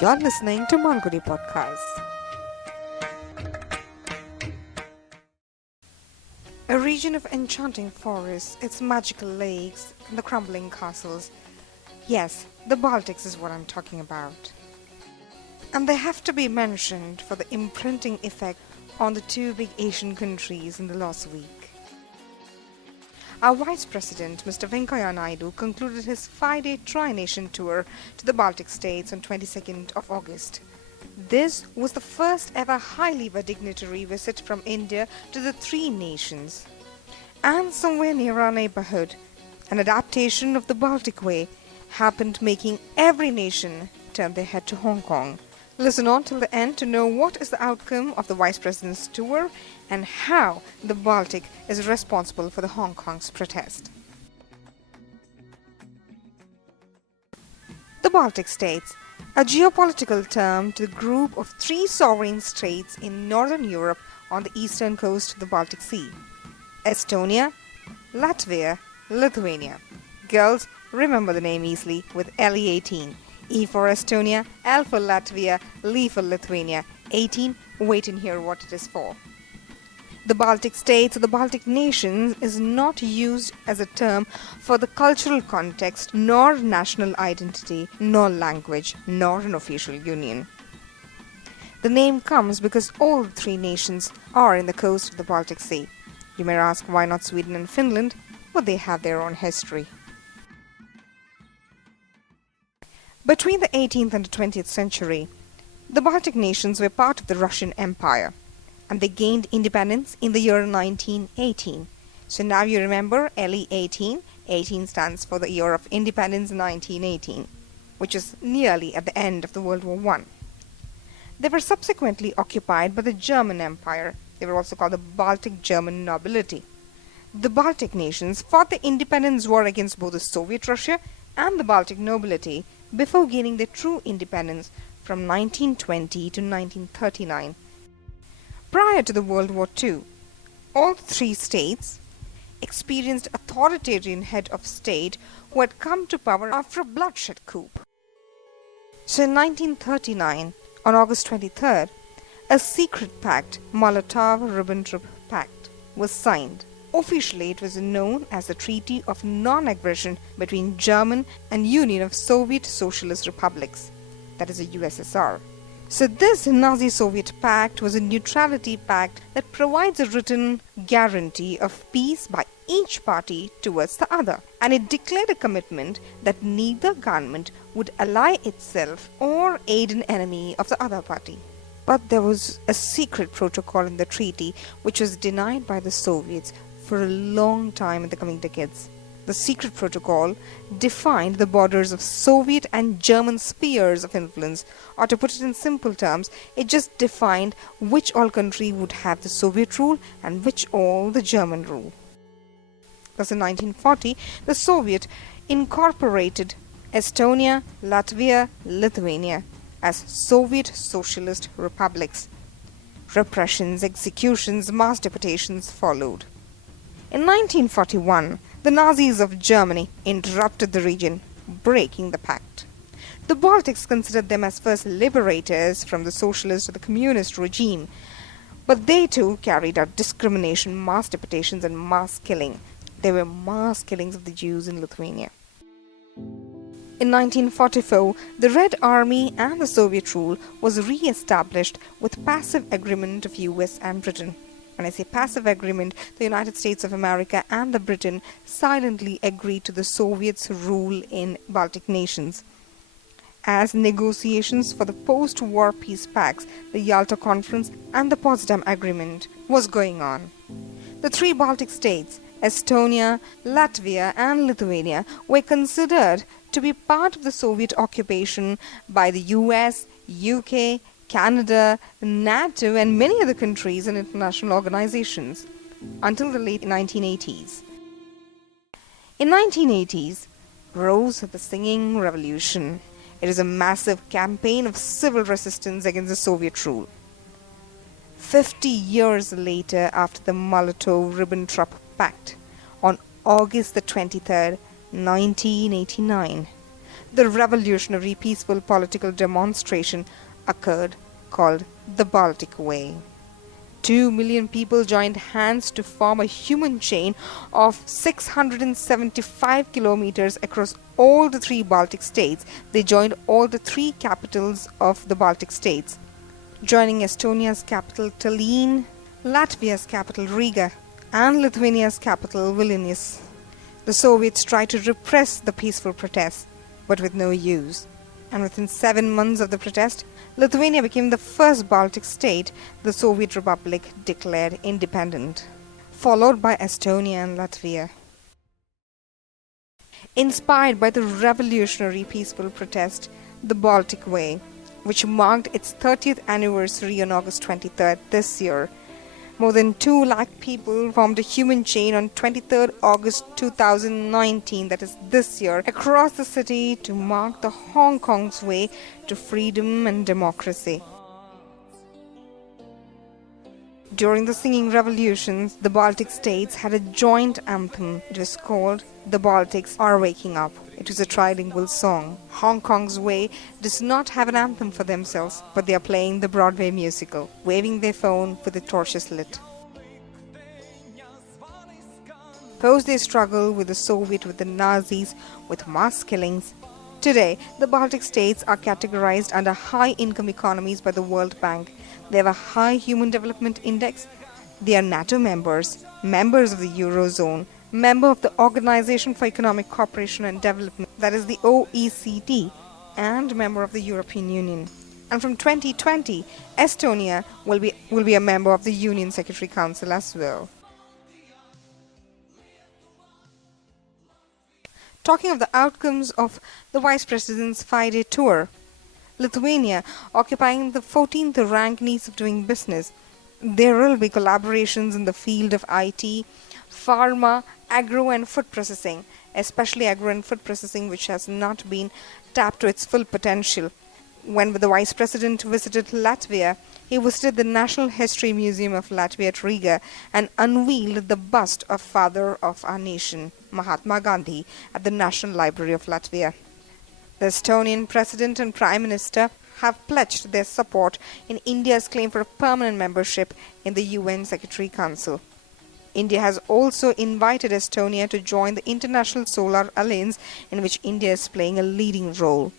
You're listening to Malgudi podcast. A region of enchanting forests, its magical lakes, and the crumbling castles. Yes, the Baltics is what I'm talking about. And they have to be mentioned for the imprinting effect on the two big Asian countries in the last week. Our Vice President, Mr. Venkaiah Naidu, concluded his 5-day Trination tour to the Baltic states on 22nd of August. This was the first ever high-level dignitary visit from India to the three nations. And somewhere near our neighborhood, an adaptation of the Baltic way happened, making every nation turn their head to Hong Kong. Listen on till the end to know what is the outcome of the Vice President's tour and how the Baltic is responsible for the Hong Kong's protest. The Baltic states, a geopolitical term to the group of three sovereign states in northern Europe on the eastern coast of the Baltic Sea. Estonia, Latvia, Lithuania. Girls, remember the name easily with LE18. E for Estonia, L for Latvia, L for Lithuania. 18, wait and hear what it is for. The Baltic states or the Baltic nations is not used as a term for the cultural context, nor national identity, nor language, nor an official union. The name comes because all three nations are in the coast of the Baltic Sea. You may ask why not Sweden and Finland? Well, they have their own history. Between the 18th and the 20th century, the Baltic nations were part of the Russian Empire, and they gained independence in the year 1918. So now you remember LE18. 18 stands for the year of independence 1918, which is nearly at the end of the World War I. They were subsequently occupied by the German Empire. They were also called the Baltic German nobility. The Baltic nations fought the independence war against both the Soviet Russia and the Baltic nobility before gaining their true independence from 1920 to 1939. Prior to the World War II, all three states experienced authoritarian head of state who had come to power after a bloodshed coup. So in 1939, on August 23rd, a secret pact, Molotov-Ribbentrop Pact, was signed. Officially, it was known as the Treaty of Non-Aggression between German and Union of Soviet Socialist Republics, that is the USSR. So this Nazi-Soviet pact was a neutrality pact that provides a written guarantee of peace by each party towards the other. And it declared a commitment that neither government would ally itself or aid an enemy of the other party. But there was a secret protocol in the treaty which was denied by the Soviets for a long time in the coming decades. The secret protocol defined the borders of Soviet and German spheres of influence, or to put it in simple terms, it just defined which all country would have the Soviet rule and which all the German rule. Thus in 1940, the Soviet incorporated Estonia, Latvia, Lithuania as Soviet Socialist republics. Repressions, executions, mass deportations followed. In 1941, the Nazis of Germany interrupted the region, breaking the pact. The Baltics considered them as first liberators from the socialist or the communist regime, but they too carried out discrimination, mass deportations and mass killing. There were mass killings of the Jews in Lithuania. In 1944, the Red Army and the Soviet rule was re-established with passive agreement of US and Britain. When I say passive agreement, the United States of America and the Britain silently agreed to the Soviets' rule in Baltic nations. As negotiations for the post-war peace pacts, the Yalta Conference and the Potsdam Agreement was going on. The three Baltic states, Estonia, Latvia and Lithuania, were considered to be part of the Soviet occupation by the US, UK, Canada, NATO and many other countries and international organizations until the late 1980s. In 1980s rose the Singing Revolution. It is a massive campaign of civil resistance against the Soviet rule. 50 years later, after the Molotov-Ribbentrop Pact, on August the 23rd, 1989, the revolutionary peaceful political demonstration occurred called the Baltic Way. 2 million people joined hands to form a human chain of 675 kilometers across all the 3 Baltic states. They joined all the 3 capitals of the Baltic states, joining Estonia's capital Tallinn, Latvia's capital Riga, and Lithuania's capital Vilnius. The Soviets tried to repress the peaceful protests, but with no use. And within 7 months of the protest, Lithuania became the first Baltic state the Soviet Republic declared independent, followed by Estonia and Latvia. Inspired by the revolutionary peaceful protest, the Baltic Way, which marked its 30th anniversary on August 23rd this year, more than 2 lakh people formed a human chain on 23rd August 2019, that is this year, across the city to mark the Hong Kong's way to freedom and democracy. During the singing revolutions, the Baltic states had a joint anthem. It was called "The Baltics Are Waking Up." It was a trilingual song. Hong Kong's Way does not have an anthem for themselves, but they are playing the Broadway musical, waving their phone with the torches lit. Post their struggle with the Soviet, with the Nazis, with mass killings, today the Baltic states are categorized under high-income economies by the World Bank. They have a high Human Development Index. They are NATO members, members of the Eurozone, member of the Organization for Economic Cooperation and Development, that is the OECD, and member of the European Union. And from 2020, Estonia will be a member of the Union Secretary Council as well. Talking of the outcomes of the Vice President's 5-day tour, Lithuania occupying the 14th rank in ease of doing business. There will be collaborations in the field of IT, pharma, agro and food processing, especially agro and food processing, which has not been tapped to its full potential. When the Vice President visited Latvia, he visited the National History Museum of Latvia at Riga and unveiled the bust of Father of our Nation, Mahatma Gandhi, at the National Library of Latvia. The Estonian President and Prime Minister have pledged their support in India's claim for a permanent membership in the UN Secretary Council. India has also invited Estonia to join the International Solar Alliance, in which India is playing a leading role.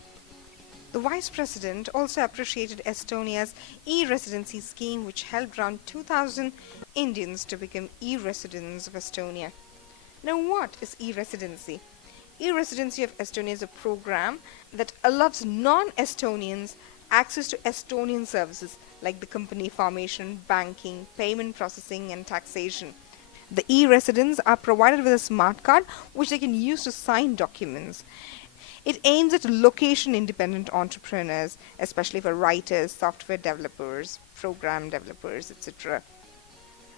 The Vice President also appreciated Estonia's e-residency scheme, which helped around 2,000 Indians to become e-residents of Estonia. Now, what is e-residency? E-Residency of Estonia is a program that allows non-Estonians access to Estonian services like the company formation, banking, payment processing and taxation. The e-residents are provided with a smart card which they can use to sign documents. It aims at location-independent entrepreneurs, especially for writers, software developers, program developers, etc.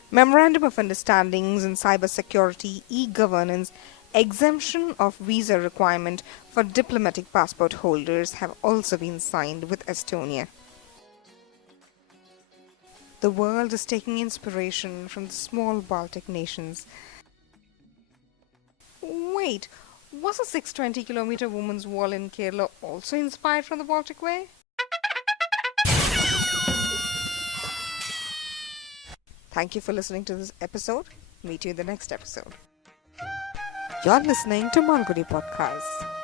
Memorandum of Understandings in cybersecurity, e-governance, exemption of visa requirement for diplomatic passport holders have also been signed with Estonia. The world is taking inspiration from the small Baltic nations. Wait, was a 620-kilometer women's wall in Kerala also inspired from the Baltic Way? Thank you for listening to this episode. Meet you in the next episode. You're listening to Malgudi Podcast.